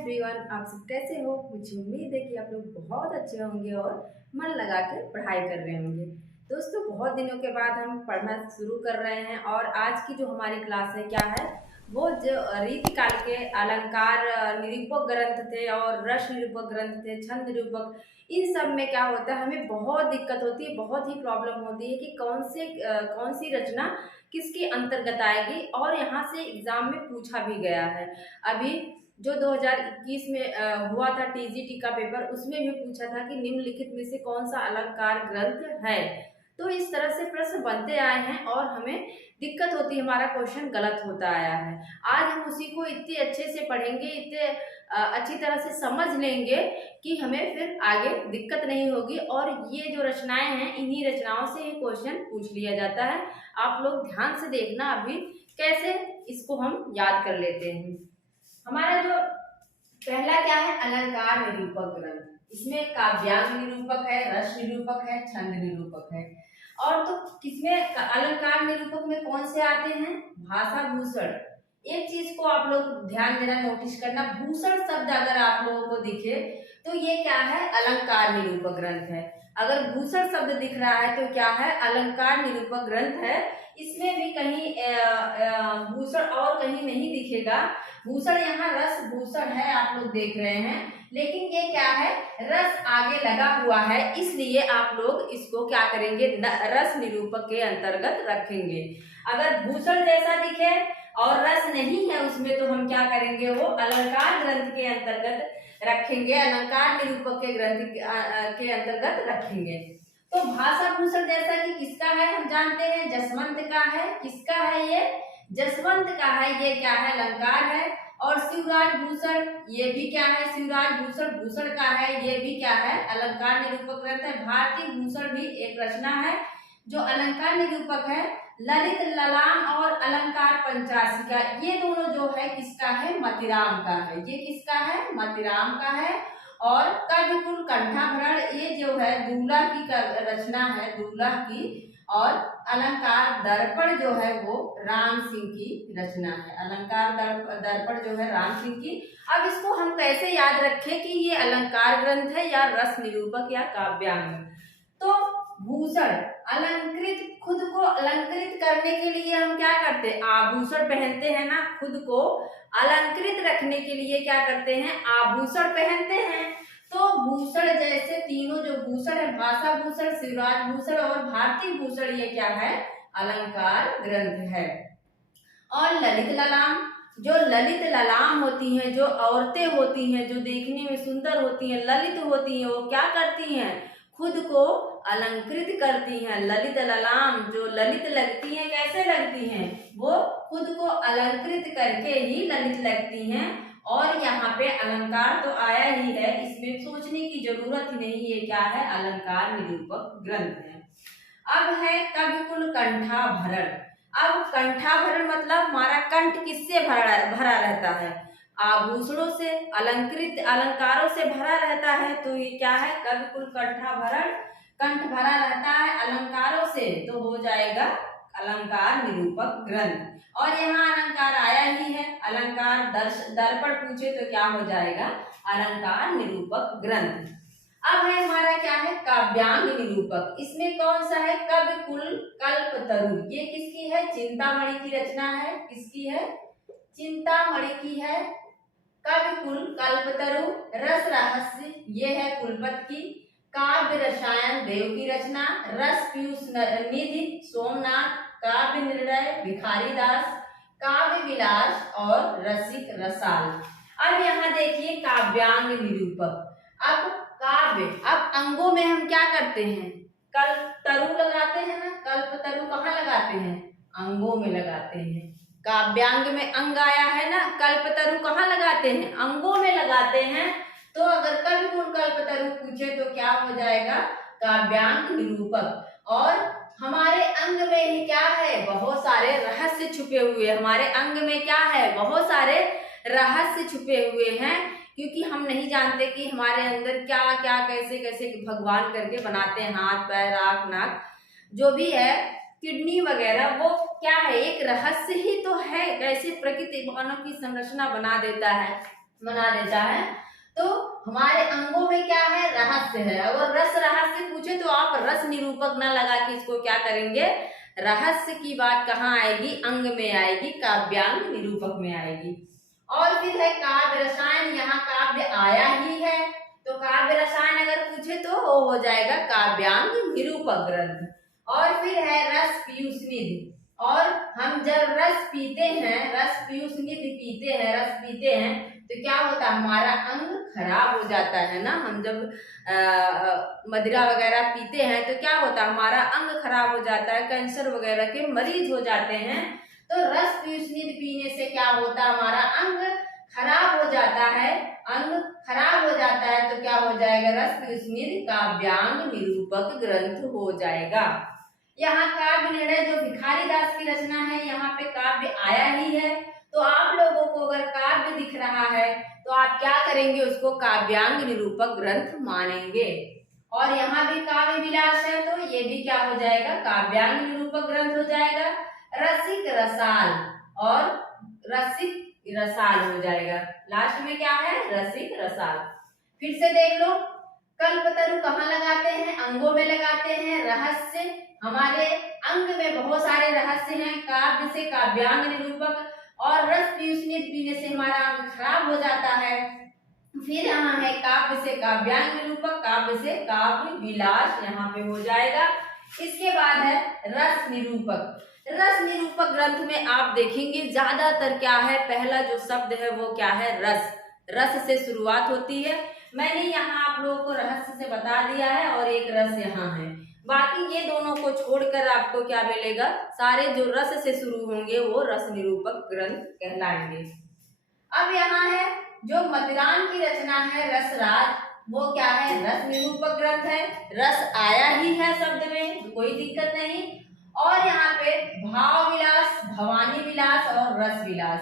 Everyone, आप सब कैसे हो। मुझे उम्मीद है कि आप लोग बहुत अच्छे होंगे और मन लगा कर पढ़ाई कर रहे होंगे। दोस्तों, बहुत दिनों के बाद हम पढ़ना शुरू कर रहे हैं और आज की जो हमारी क्लास है क्या है, वो जो रीतिकाल के अलंकार निरूपक ग्रंथ थे और रस निरूपक ग्रंथ थे, छंद निरूपक। इन सब में क्या होता है, हमें बहुत दिक्कत होती है, बहुत ही प्रॉब्लम होती है कि कौन सी रचना किसके अंतर्गत आएगी। और यहाँ से एग्जाम में पूछा भी गया है। अभी जो 2021 में हुआ था टीजीटी का पेपर, उसमें भी पूछा था कि निम्नलिखित में से कौन सा अलंकार ग्रंथ है। तो इस तरह से प्रश्न बनते आए हैं और हमें दिक्कत होती है, हमारा क्वेश्चन गलत होता आया है। आज हम उसी को इतने अच्छे से पढ़ेंगे, इतने अच्छी तरह से समझ लेंगे कि हमें फिर आगे दिक्कत नहीं होगी। और ये जो रचनाएं हैं, इन्हीं रचनाओं से ये क्वेश्चन पूछ लिया जाता है। आप लोग ध्यान से देखना अभी कैसे इसको हम याद कर लेते हैं। हमारा जो पहला क्या है, अलंकार निरूपक ग्रंथ। इसमें काव्यांग निरूपक है, रस निरूपक है, छंद निरूपक है। और तो किसमें अलंकार निरूपक में कौन से आते हैं, भाषा भूषण। एक चीज को आप लोग ध्यान देना, नोटिस करना, भूषण शब्द अगर आप लोगों को दिखे तो ये क्या है, अलंकार निरूपक ग्रंथ है। अगर भूषण शब्द दिख रहा है तो क्या है, अलंकार निरूपक ग्रंथ है। इसमें भी कहीं भूषण और कहीं नहीं दिखेगा। भूषण यहाँ रस भूषण है, आप लोग देख रहे हैं, लेकिन ये क्या है, रस आगे लगा हुआ है, इसलिए आप लोग इसको क्या करेंगे, रस निरूपक के अंतर्गत रखेंगे। अगर भूषण जैसा दिखे और रस नहीं है उसमें, तो हम क्या करेंगे, वो अलंकार ग्रंथ के अंतर्गत रखेंगे, अलंकार निरूपक के ग्रंथ के अंतर्गत रखेंगे। तो भाषा भूषण जैसा कि किसका है, हम जानते हैं जसवंत का है। किसका है ये, जसवंत का है। ये क्या है, अलंकार है। और शिवराज भूषण, ये भी क्या है, शिवराज भूषण भूषण का है, ये भी क्या है, अलंकार निरूपक ग्रंथ है। भारती भूषण भी एक रचना है जो अलंकार निरूपक है। ललित ललाम और अलंकार पंचाशिका, ये दोनों जो है किसका है, मतिराम का है। ये किसका है, मतिराम का है। और कविकुल कंठाभरण, ये जो है दूल्हा की रचना है, दूल्हा की। और अलंकार दर्पण जो है वो राम सिंह की रचना है। अलंकार दर्पण जो है राम सिंह की। अब इसको हम कैसे याद रखें कि ये अलंकार ग्रंथ है या रस निरूपक या काव्यांग। तो भूषण अलंकृत, खुद को अलंकृत करने के लिए हम क्या करते हैं, आभूषण पहनते हैं ना। खुद को अलंकृत रखने के लिए क्या करते हैं, आभूषण पहनते हैं। तो भूषण जैसे तीनों जो भूषण है, भाषा भूषण, शिवराज भूषण और भारती भूषण, ये क्या है, अलंकार ग्रंथ है। और ललित ललाम, जो ललित ललाम होती हैं, जो औरतें होती हैं, जो देखने में सुंदर होती हैं, ललित होती हैं, वो क्या करती हैं, खुद को अलंकृत करती हैं। ललित ललाम जो ललित लगती हैं, कैसे लगती हैं, वो खुद को अलंकृत करके ही ललित लगती हैं। और यहाँ पे अलंकार तो आया ही है, इसमें सोचने की जरूरत ही नहीं, ये क्या है, अलंकार निरूपक ग्रंथ है। अब है कविकुल कंठाभरण। अब कंठाभरण मतलब हमारा कंठ किससे भरा रहता है, आभूषणों से, अलंकृत अलंकारों से भरा रहता है। तो ये क्या है, कविकुल कंठाभरण, कंठ भरा रहता है अलंकारों से, तो हो जाएगा अलंकार निरूपक ग्रंथ। और यहाँ अलंकार आया ही है, अलंकार दर्पण पूछे तो क्या हो जाएगा, अलंकार निरूपक ग्रंथ। अब है हमारा क्या है, काव्यांग निरूपक। इसमें कौन सा है, कविकुल कल्पतरु। ये किसकी है, चिंतामणि की रचना है। किसकी है, चिंतामणि की है। कविकुल कल्पतरु, रस रहस्य, ये है कुलपत की। काव्य रसायन देव की रचना। रस पीयूष निधि सोमनाथ। काव्य निर्णय भिखारी दास। काव्य विलास और रसिक रसाल। अब यहाँ देखिए काव्यांग निरूपक। अब काव्य, अब अंगों में हम क्या करते हैं, कल्पतरु लगाते हैं ना। कल्पतरु कहाँ लगाते हैं, अंगों में लगाते हैं। काव्यांग में अंग आया है ना, कल्पतरु कहाँ लगाते हैं, अंगों में लगाते हैं। तो अगर कविकुल कल्पतरु पूछे तो क्या हो जाएगा, काव्यांग निरूपक। और हमारे अंग में ही क्या है, बहुत सारे रहस्य छुपे हुए। हमारे अंग में क्या है, बहुत सारे रहस्य छुपे हुए हैं, क्योंकि हम नहीं जानते कि हमारे अंदर क्या क्या कैसे कैसे भगवान करके बनाते हैं, हाथ पैर आँख नाक जो भी है, किडनी वगैरह, वो क्या है, एक रहस्य ही तो है, कैसे प्रकृति मानव की संरचना बना देता है। बना देता है। तो हमारे अंगों में क्या है, रहस्य है। अगर रस रहस्य पूछे तो आप रस निरूपक ना लगा के इसको क्या करेंगे, रहस्य की बात कहाँ आएगी, अंग में आएगी, काव्यांग निरूपक में आएगी। और फिर है काव्य रसायन, यहाँ काव्य आया ही है, तो काव्य रसायन अगर पूछे तो वो हो जाएगा काव्यांग निरूपक ग्रंथ। और फिर है रस पीयूष निधि, और हम जब रस पीते हैं, रस पीयूष निधि पीते हैं, रस पीते हैं, तो क्या होता है, हमारा अंग खराब हो जाता है ना। हम जब मदिरा वगैरह पीते हैं तो क्या होता है, हमारा अंग खराब हो जाता है, कैंसर वगैरह के मरीज हो जाते हैं। तो रस पीयूष निधि पीने से क्या होता है, हमारा अंग खराब हो जाता है। अंग खराब हो जाता है तो क्या हो जाएगा, रस पीयूष निधि काव्यांग निरूपक ग्रंथ हो जाएगा। यहाँ काव्य निर्णय जो भिखारी दास की रचना है, यहाँ पे काव्य आया ही है, तो आप लोगों को अगर काव्य दिख रहा है तो आप क्या करेंगे, उसको काव्यांग निरूपक ग्रंथ मानेंगे। और यहाँ भी काव्य विलास है तो ये भी क्या हो जाएगा, काव्यांग निरूपक ग्रंथ हो जाएगा। रसिक रसाल और रसिक रसाल हो जाएगा, लास्ट में क्या है, रसिक रसाल। फिर से देख लो, कल्पतरु कहाँ लगाते हैं, अंगों में लगाते हैं। रहस्य, हमारे अंग में बहुत सारे रहस्य हैं, काव्य से काव्यांग निरूपक। और रस पीयूष निधि पीने से हमारा अंग खराब हो जाता है। फिर यहाँ है काव्य से काव्यांग निरूपक, काव्य से काव्य विलास यहाँ पे हो जाएगा। इसके बाद है रस निरूपक। रस निरूपक ग्रंथ में आप देखेंगे ज्यादातर क्या है, पहला जो शब्द है वो क्या है, रस। रस से शुरुआत होती है। मैंने यहाँ आप लोगों को रहस्य से बता दिया है, और एक रस यहाँ है। बाकी ये दोनों को छोड़कर आपको क्या मिलेगा, सारे जो रस से शुरू होंगे वो रस निरूपक ग्रंथ कहलाएंगे। अब यहाँ है जो मदिरान की रचना है रसराज, वो क्या है, रस निरूपक ग्रंथ है। रस आया ही है शब्द में, कोई दिक्कत नहीं। और यहाँ पे भाव विलास, भवानी विलास और रस विलास,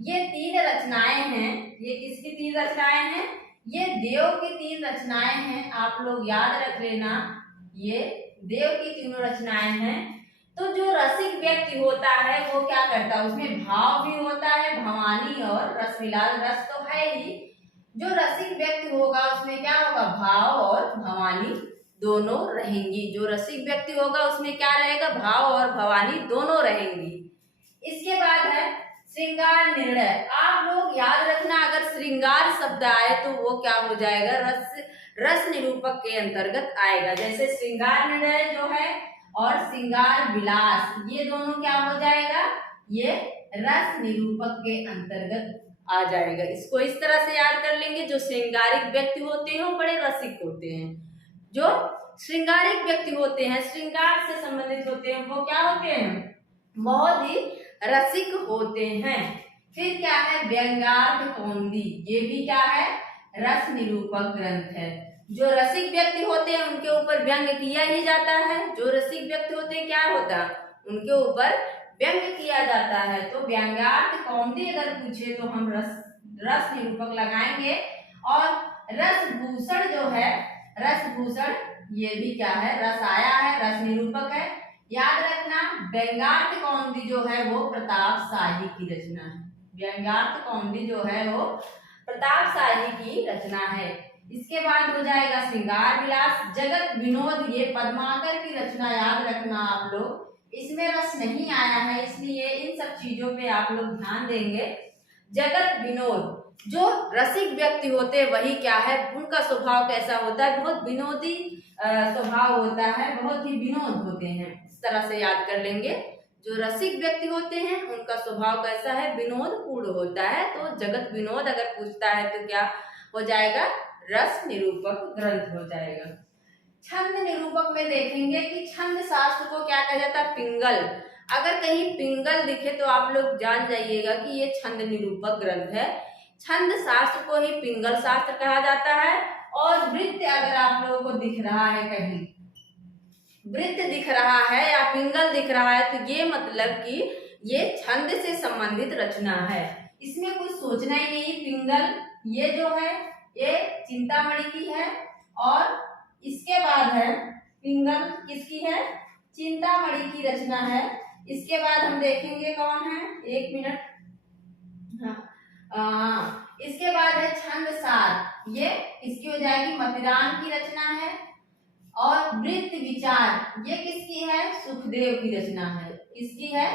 ये तीन रचनाएं हैं। ये किसकी तीन रचनाएं हैं, ये देव की तीन रचनाएं हैं। आप लोग याद रख लेना, ये देव की तीनों रचनाएं हैं। तो जो रसिक व्यक्ति होता है वो क्या करता है, उसमें भाव भी होता है, भवानी और रस विलास। रस तो है ही, जो रसिक व्यक्ति होगा उसमें क्या होगा, भाव और भवानी दोनों रहेंगी। जो रसिक व्यक्ति होगा उसमें क्या रहेगा, भाव और भवानी दोनों रहेंगी। इसके बाद है श्रृंगार निर्णय। आप लोग याद रखना, अगर श्रृंगार शब्द आए तो वो क्या हो जाएगा, रस निरूपक के अंतर्गत आएगा। जैसे श्रृंगार निर्णय जो है और श्रृंगार विलास, ये दोनों क्या हो जाएगा, ये रस निरूपक के अंतर्गत आ जाएगा। इसको इस तरह से याद कर लेंगे, जो श्रृंगारिक व्यक्ति होते हैं वो बड़े रसिक होते हैं। जो श्रृंगारिक व्यक्ति होते हैं, श्रृंगार से संबंधित होते हैं, वो क्या होते हैं, बहुत ही रसिक होते हैं। फिर क्या है, व्यंग्यार्थ कौमुदी, ये भी क्या है, रस निरूपक ग्रंथ है। जो रसिक व्यक्ति होते हैं उनके ऊपर व्यंग किया ही जाता है। जो रसिक व्यक्ति होते हैं क्या होता है, उनके ऊपर व्यंग किया जाता है। तो व्यंग्यार्थ कौमुदी अगर पूछे तो हम रस निरूपक लगाएंगे। और रसभूषण जो है, रसभूषण ये भी क्या है, रस आया है, रस निरूपक है। याद रखना, व्यंग्यार्थ कौमुदी जो है वो प्रताप शाही की रचना है। व्यंग्यार्थ कौमुदी जो है वो प्रताप शाही की रचना है। इसके बाद हो जाएगा श्रृंगार विलास। जगत विनोद, ये पद्माकर की रचना, याद रखना आप लोग, इसमें रस नहीं आया है, इसलिए इन सब चीजों पे आप लोग ध्यान देंगे। जगत विनोद, जो रसिक व्यक्ति होते हैं वही क्या है, उनका स्वभाव कैसा होता है, बहुत विनोदी स्वभाव होता है, बहुत ही विनोद होते हैं। इस तरह से याद कर लेंगे, जो रसिक व्यक्ति होते हैं उनका स्वभाव कैसा है, विनोद पूर्ण होता है। तो जगत विनोद अगर पूछता है तो क्या हो जाएगा, रस निरूपक ग्रंथ हो जाएगा। छंद निरूपक में देखेंगे कि छंद शास्त्र को क्या कहा जाता है, पिंगल। अगर कहीं पिंगल दिखे तो आप लोग जान जाइएगा कि ये छंद निरूपक ग्रंथ है। छंद शास्त्र को ही पिंगल शास्त्र कहा जाता है। और वृत्त अगर आप लोगों को दिख रहा है, कहीं वृत्त दिख रहा है या पिंगल दिख रहा है, तो ये मतलब कि ये छंद से संबंधित रचना है। इसमें कुछ सोचना ही नहीं। पिंगल ये जो है ये चिंतामणि की है, और इसके बाद है पिंगल किसकी है, चिंतामणि की रचना है। इसके बाद हम देखेंगे कौन है, एक मिनट, इसके बाद है छंदसार, ये किसकी हो जाएगी? मतिराम की रचना है। और वृत्त विचार, ये किसकी है? सुखदेव की रचना है। किसकी है?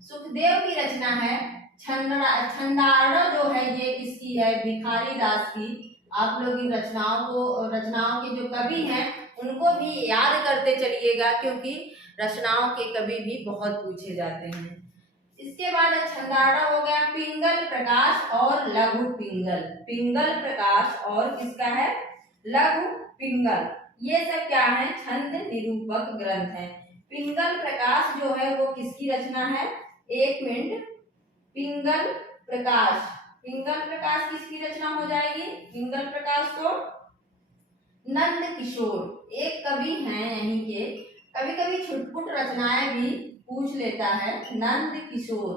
सुखदेव की रचना है। छंदारण जो है ये किसकी है? भिखारी दास की। आप लोग इन रचनाओं के जो कवि हैं उनको भी याद करते चलिएगा, क्योंकि रचनाओं के कवि भी बहुत पूछे जाते हैं। इसके बाद छंदाड़ा हो गया पिंगल प्रकाश और लघु पिंगल। पिंगल प्रकाश और किसका है? लघु पिंगल। ये सब क्या है? छंद निरूपक ग्रंथ है। पिंगल प्रकाश जो है वो किसकी रचना है? एक मिनट। पिंगल प्रकाश, पिंगल प्रकाश किसकी रचना हो जाएगी? पिंगल प्रकाश तो नंद किशोर एक कवि हैं यहीं के। कभी कभी छुटपुट रचनाएं भी पूछ लेता है। नंद किशोर,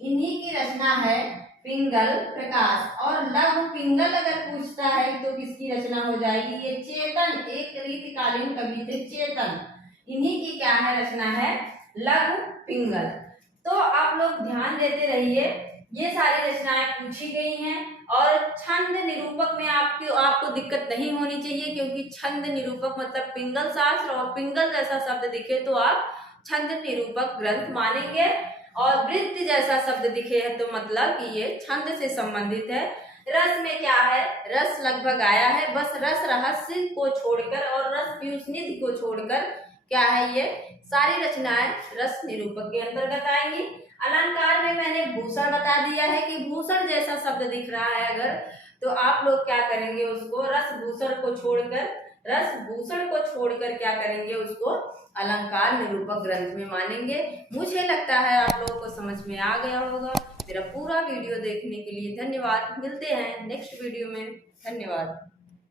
इन्हीं की रचना है पिंगल प्रकाश। और लघु पिंगल अगर पूछता है तो किसकी रचना हो जाएगी? ये चेतन, एक रीतिकालीन कवि थे चेतन, इन्हीं की क्या है? रचना है लघु पिंगल। तो आप लोग ध्यान देते रहिए, ये सारी रचनाएं पूछी गई हैं। और छंद निरूपक में आपको दिक्कत नहीं होनी चाहिए, क्योंकि छंद निरूपक मतलब पिंगल शास्त्र, और पिंगल जैसा शब्द दिखे तो आप छंद निरूपक ग्रंथ मानेंगे। और वृत्त जैसा शब्द दिखे है तो मतलब कि ये छंद से संबंधित है। रस में क्या है? रस लगभग आया है, बस रस रहस्य को छोड़कर और रस व्युत्पत्ति को छोड़कर क्या है? ये सारी रचनाएं रस निरूपक के अंतर्गत आएंगी। अलंकार में मैंने भूषण बता दिया है कि भूषण जैसा शब्द दिख रहा है अगर, तो आप लोग क्या करेंगे? उसको रस भूषण को छोड़कर क्या करेंगे? उसको अलंकार निरूपक ग्रंथ में मानेंगे। मुझे लगता है आप लोगों को समझ में आ गया होगा। मेरा पूरा वीडियो देखने के लिए धन्यवाद। मिलते हैं नेक्स्ट वीडियो में। धन्यवाद।